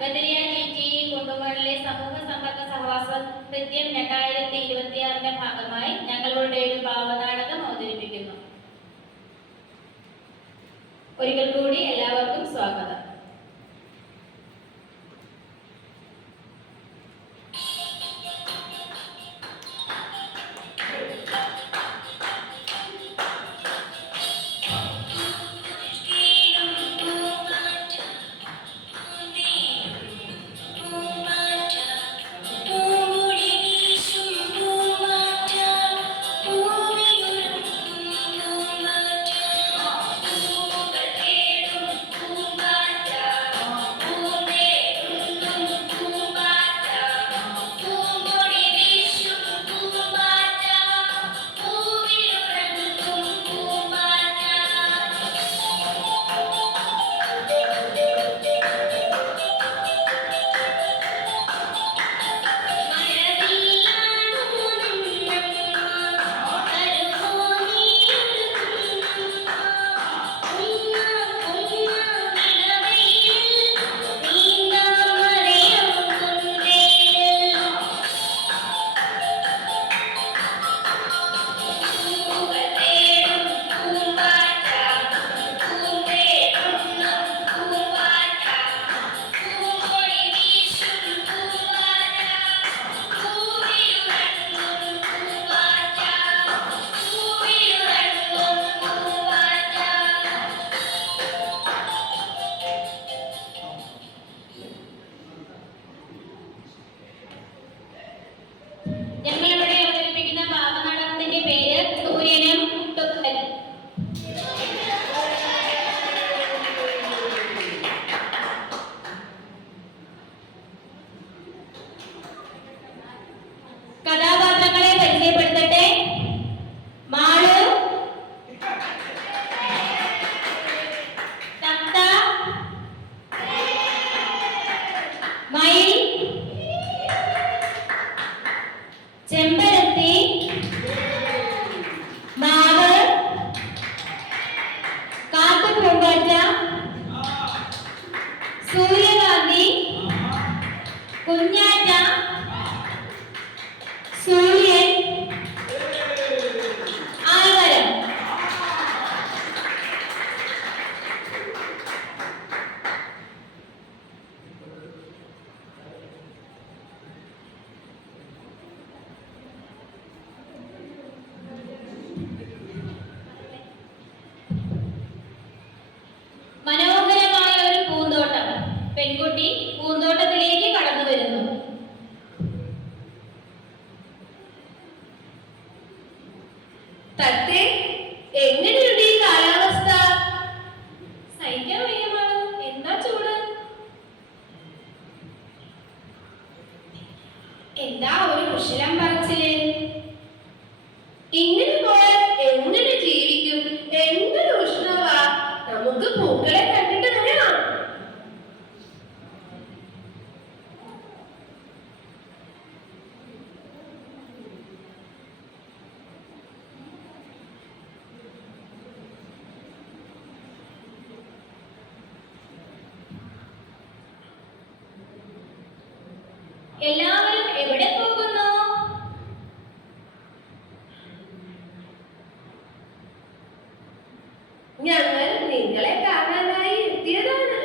Badariya T കുണ്ടുമണിലെ സമൂഹ സമ്പർക്ക സഹവാസം കൃത്യം 2026 ഭാഗമായി ഞങ്ങളുടെ ഒരു ഭാവനാടകം അവതരിപ്പിക്കുന്നു. ഒരിക്കൽ കൂടി എല്ലാവർക്കും സ്വാഗതം. സൂര്യകാന്തി, കുഞ്ഞാറ്റ, സൂര്യൻ, ആൽമരം. മനോഹരമായ ഒരു പൂന്തോട്ടം. പെൺകുട്ടി പൂന്തോട്ടത്തിലേക്ക് കടന്നു വരുന്നു. തത്തേ, എങ്ങനെയുണ്ട് ഈ കാലാവസ്ഥ? സഹിക്കാൻ വയ്യമാണ്. എന്താ ചൂട്? എന്താ ഒരു കുശലം പറച്ചില്? ഇങ്ങനെ പോയാൽ എങ്ങനെ ജീവിക്കും? എന്തൊരു ഉഷ്ണവാ. നമുക്ക് പൂക്കളെ കണ്ടിട്ട് വരാം. എല്ലാവരും എവിടെ പോകുന്നു? ഞങ്ങൾ നിങ്ങളെ കാണാനായി എത്തിയതാണ്.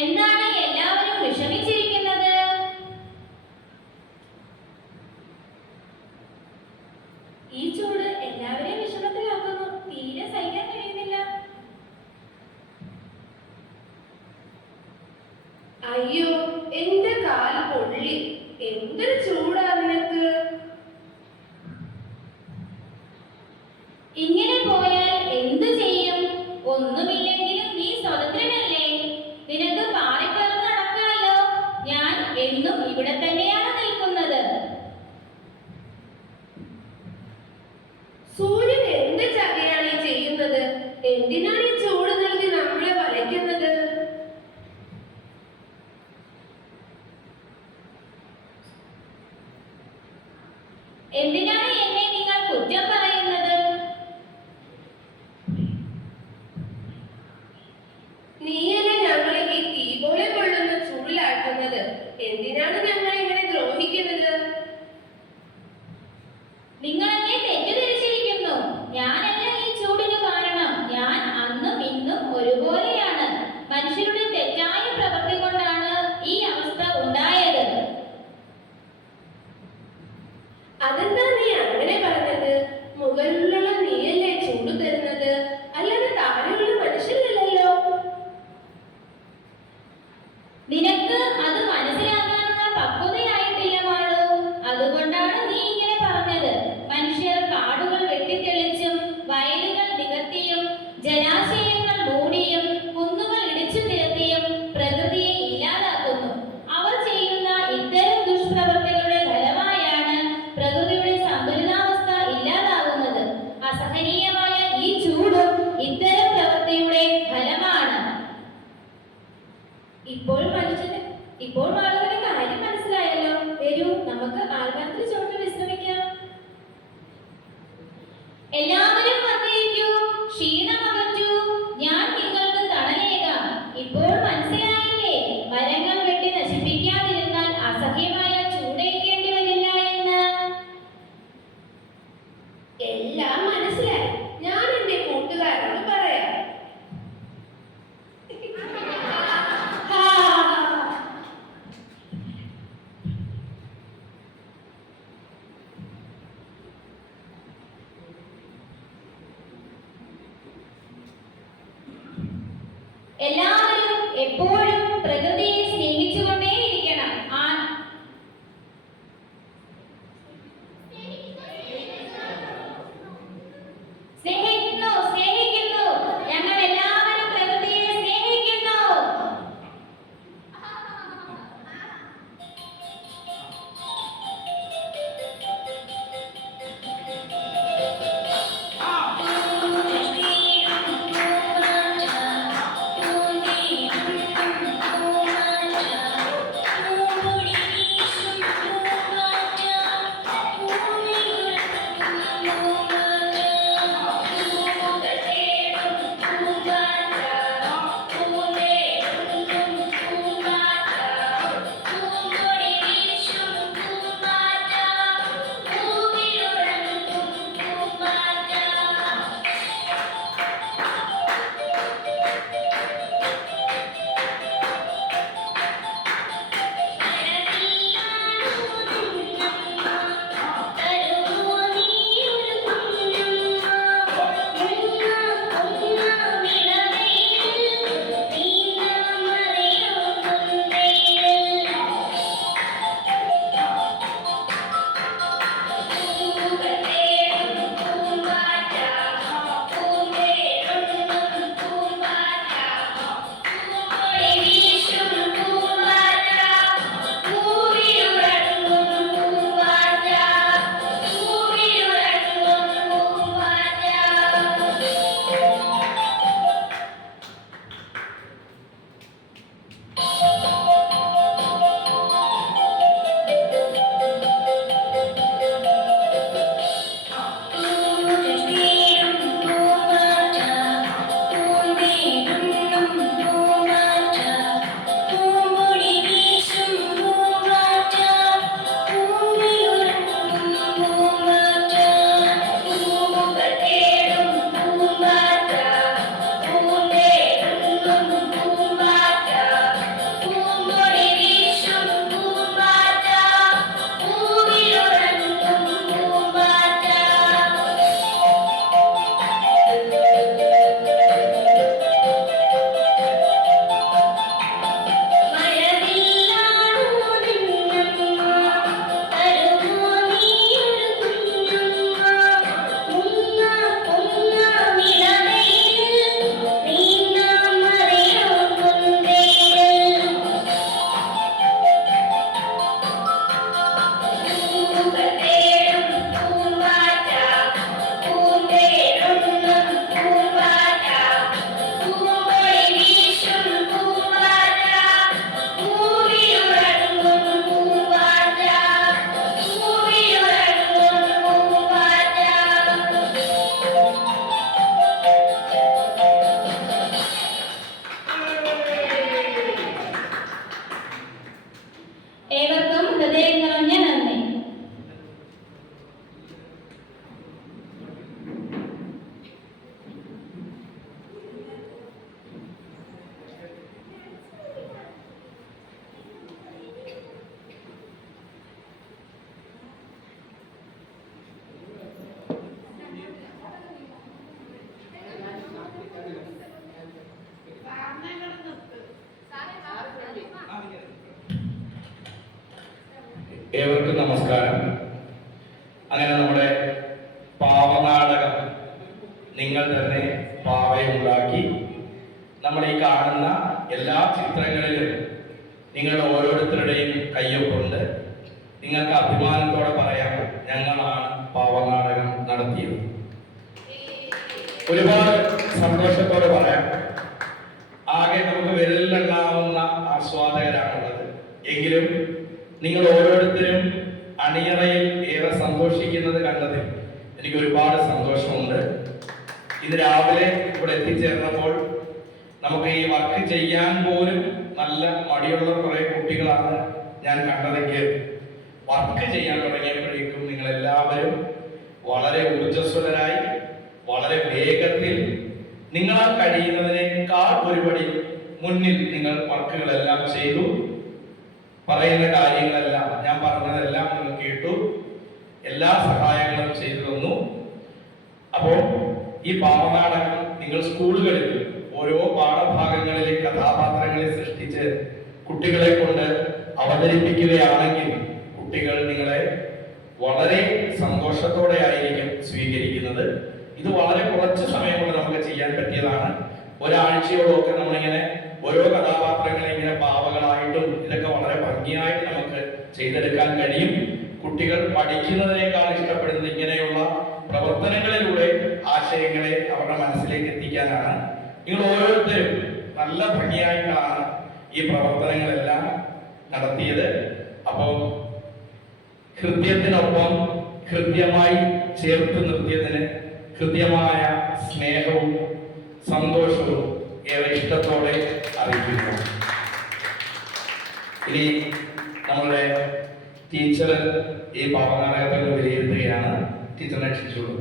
എന്താണ് എല്ലാവരും വിഷമിച്ചിരിക്കുന്നത്? ഈ ചൂട് എല്ലാവരെയും വിഷമത്തിലാക്കുന്നു. തീരെ സഹിക്കാൻ കഴിയുന്നില്ല. അയ്യോ, എന്റെ കാൽ പൊള്ളി. എന്തൊരു ചൂടാ നിനക്ക്. ഇങ്ങനെ പോയാൽ എന്തു ചെയ്യും? ഒന്നുമില്ലെങ്കിലും നീ സ്വതന്ത്രനല്ലേ? നിനക്ക് പാറിപ്പറന്ന് നടക്കാമല്ലോ. ഞാൻ എന്നും ഇവിടെ തന്നെയാണ് നിൽക്കുന്നത്. സൂര്യൻ എന്ത് ചതിയാണ് ഈ ചെയ്യുന്നത്? എന്തിനാണ് ഈ ചൂട് നൽകി നമ്മളെ വലയ്ക്കുന്നത്? എന്തിനാണ് എന്നെ നിങ്ങൾ കുറ്റം പറയുന്നത്? ഇപ്പോൾ ആളുകളുടെ കാര്യം മനസ്സിലായല്ലോ. വരൂ, നമുക്ക് ആൽമരത്തിന് ചുവട്ടിൽ വിശ്രമിക്കാം. എല്ലാവരും വന്നിരിക്കൂ, ക്ഷീണമകറ്റൂ, ഞാൻ നിങ്ങൾക്ക് തണലേകാം. ഇപ്പോൾ മനസ്സിലായില്ലേ, മരങ്ങൾ വെട്ടി നശിപ്പിക്കാതിരുന്നാൽ അസഹ്യമായ ചൂടേൽക്കേണ്ടി വരില്ല എന്ന്. എല്ലാം മനസ്സിലായി. ഞാൻ എന്റെ കൂട്ടുകാരോട് പറയാം. എല്ലാവരും എപ്പോഴും പ്രകൃതിയെ സ്നേഹിച്ചുകൊണ്ടേയിരിക്കണം. സ്നേഹിക്കുന്നു, സ്നേഹിക്കുന്നു, ഞങ്ങൾ എല്ലാവരും പ്രകൃതിയെ സ്നേഹിക്കുന്നു. ഏവർക്കും ഹൃദയം നിറഞ്ഞ നന്ദി. ഏവർക്കും നമസ്കാരം. അങ്ങനെ നമ്മുടെ പാവനാടകം നിങ്ങൾ തന്നെ പാവയുണ്ടാക്കി നമ്മൾ ഈ കാണുന്ന എല്ലാ ചിത്രങ്ങളിലും നിങ്ങളുടെ ഓരോരുത്തരുടെയും കയ്യൊപ്പുണ്ട്. നിങ്ങൾക്ക് അഭിമാനത്തോടെ പറയാം, ഞങ്ങളാണ് പാവനാടകം നടത്തിയത്. ഒരുപാട് സന്തോഷത്തോടെ പറയാം, ആകെ നമുക്ക് വിരലിലെണ്ണാവുന്ന ആസ്വാദകരാണുള്ളത്. നിങ്ങൾ ഓരോരുത്തരും അണിയറയിൽ ഏറെ സന്തോഷിക്കുന്നത് കണ്ടതിൽ എനിക്ക് ഒരുപാട് സന്തോഷമുണ്ട്. ഇത് രാവിലെ ഇവിടെ എത്തിച്ചേർന്നപ്പോൾ നമുക്ക് ഈ വർക്ക് ചെയ്യാൻ പോലും നല്ല മടിയുള്ള കുറെ കുട്ടികളാണ് ഞാൻ കണ്ടതെങ്കിൽ വർക്ക് ചെയ്യാൻ തുടങ്ങിയപ്പോഴേക്കും നിങ്ങൾ എല്ലാവരും വളരെ ഊർജ്ജസ്വലരായി വളരെ വേഗത്തിൽ നിങ്ങളാൽ കഴിയുന്നതിനേക്കാൾ ഒരുപടി മുന്നിൽ നിങ്ങൾ വർക്കുകളെല്ലാം ചെയ്തു. പറയുന്ന കാര്യങ്ങളെല്ലാം ഞാൻ പറഞ്ഞതെല്ലാം നിങ്ങൾ കേട്ടു, എല്ലാ സഹായങ്ങളും ചെയ്തു തന്നു. അപ്പോൾ ഈ പാവനാടകം നിങ്ങൾ സ്കൂളുകളിൽ ഓരോ പാഠഭാഗങ്ങളിലെ കഥാപാത്രങ്ങളെ സൃഷ്ടിച്ച് കുട്ടികളെ കൊണ്ട് അവതരിപ്പിക്കുകയാണെങ്കിൽ കുട്ടികൾ നിങ്ങളെ വളരെ സന്തോഷത്തോടെ ആയിരിക്കും സ്വീകരിക്കുന്നത്. ഇത് വളരെ കുറച്ച് സമയം കൊണ്ട് നമുക്ക് ചെയ്യാൻ പറ്റിയതാണ്. ഒരാഴ്ചയോടൊക്കെ നമ്മളിങ്ങനെ ഓരോ കഥാപാത്രങ്ങളെ ഇങ്ങനെ പാവകളായിട്ടും ഇതൊക്കെ വളരെ ഭംഗിയായിട്ട് നമുക്ക് ചെയ്തെടുക്കാൻ കഴിയും. കുട്ടികൾ പഠിക്കുന്നതിനേക്കാൾ ഇഷ്ടപ്പെടുന്നത് ഇങ്ങനെയുള്ള പ്രവർത്തനങ്ങളിലൂടെ ആശയങ്ങളെ അവരുടെ മനസ്സിലേക്ക് എത്തിക്കാനാണ്. നിങ്ങൾ ഓരോരുത്തരും നല്ല ഭംഗിയായിട്ടാണ് ഈ പ്രവർത്തനങ്ങളെല്ലാം നടത്തിയത്. അപ്പോൾ ഹൃദയത്തിനൊപ്പം ഹൃദ്യമായി ചേർത്ത് നിർത്തിയതിന് ഹൃദ്യമായ സ്നേഹവും സന്തോഷവും ഏറെ ഇഷ്ടത്തോടെ അറിയിക്കുന്നു. ഇനി നമ്മളുടെ ടീച്ചർ ഈ പാവനാടകത്തിൽ വിലയിരുത്തുകയാണ്. ടീച്ചറിനെ ക്ഷണിച്ചോളൂ.